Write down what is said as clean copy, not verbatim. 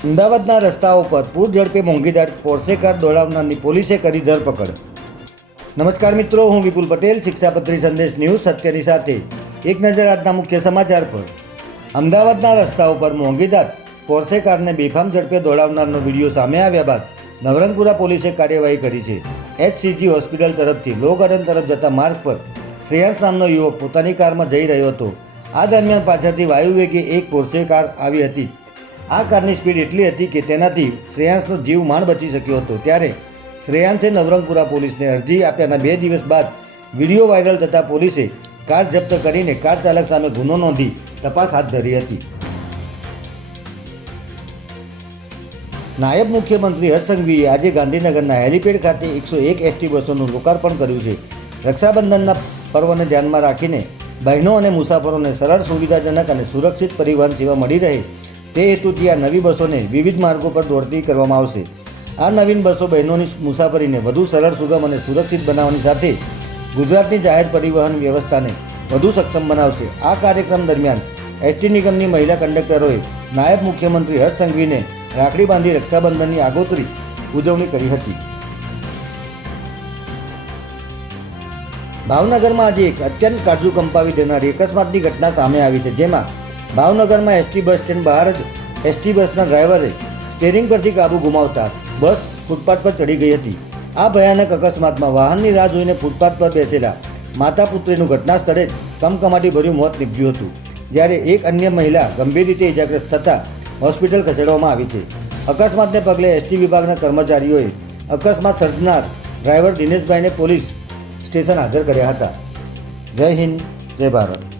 અમદાવાદના રસ્તાઓ પર પૂર ઝડપે મોંઘીદાર પોર્સે કાર દોડાવનારની પોલીસે કરી ધરપકડ। નમસ્કાર મિત્રો, હું વિપુલ પટેલ, શિક્ષાપત્રી સંદેશ ન્યૂઝ સત્યની સાથે। એક નજર આજના મુખ્ય સમાચાર પર। અમદાવાદના રસ્તાઓ પર મોંઘીદાર પોર્સે કારને બેફામ ઝડપે દોડાવનારનો વિડીયો સામે આવ્યા બાદ નવરંગપુરા પોલીસે કાર્યવાહી કરી છે। HCG હોસ્પિટલ તરફથી લો ગાર્ડન તરફ જતા માર્ગ પર શ્રેયાંશ નામનો યુવક પોતાની કારમાં જઈ રહ્યો હતો। આ દરમિયાન પાછળથી વાયુવેગે એક પોર્સે કાર આવી હતી। આ કારની સ્પીડ એટલી હતી કે તેનાથી શ્રેયાંશનો જીવ માંડ બચી શક્યો હતો। ત્યારે શ્રેયાંશે નવરંગપુરા પોલીસને અરજી આપ્યાના 2 દિવસ બાદ વિડીયો વાયરલ થતાં પોલીસે કાર જપ્ત કરીને કાર ચાલક સામે ગુનો નોંધી તપાસ હાથ ધરી હતી। નાયબ મુખ્યમંત્રી હર્ષ સંઘવીએ આજે ગાંધીનગરના હેલીપેડ ખાતે 101 ST બસોનું લોકાર્પણ કર્યું છે। રક્ષાબંધનના પર્વને ધ્યાનમાં રાખીને બહેનો અને મુસાફરોને સરળ, સુવિધાજનક અને સુરક્ષિત પરિવહન સેવા મળી રહે તે હેતુથી આ નવી બસોને વિવિધ માર્ગો પર દોડતી કરવામાં આવશે। આ નવીન બસો બહેનોની મુસાફરીને વધુ સરળ, સુગમ અને સુરક્ષિત બનાવવાની સાથે ગુજરાતની જાહેર પરિવહન વ્યવસ્થાને વધુ સક્ષમ બનાવશે। આ કાર્યક્રમ દરમિયાન ST નિગમની મહિલા કંડક્ટરોએ નાયબ મુખ્યમંત્રી હર્ષ સંઘવીને રાખડી બાંધી રક્ષાબંધનની આગોતરી ઉજવણી કરી હતી। ભાવનગરમાં આજે એક અત્યંત કાળજું કંપાવી દેનારી અકસ્માતની ઘટના સામે આવી છે, જેમાં ભાવનગરમાં ST બસ સ્ટેન્ડ બહાર જ ST બસના ડ્રાઈવરે સ્ટીયરિંગ પરથી કાબુ ગુમાવતા બસ ફૂટપાથ પર ચડી ગઈ હતી। આ ભયાનક અકસ્માતમાં વાહનની રાહ જોઈને ફૂટપાથ પર બેસેલા માતા પુત્રીનું ઘટના સ્થળે જ કમકમાટી ભર્યું મોત નીપજ્યું હતું, જ્યારે એક અન્ય મહિલા ગંભીર રીતે ઇજાગ્રસ્ત થતાં હોસ્પિટલ ખસેડવામાં આવી છે। અકસ્માતને પગલે ST વિભાગના કર્મચારીઓએ અકસ્માત સર્જનાર ડ્રાઈવર દિનેશભાઈને પોલીસ સ્ટેશન હાજર કર્યા હતા। જય હિન્દ, જય ભારત।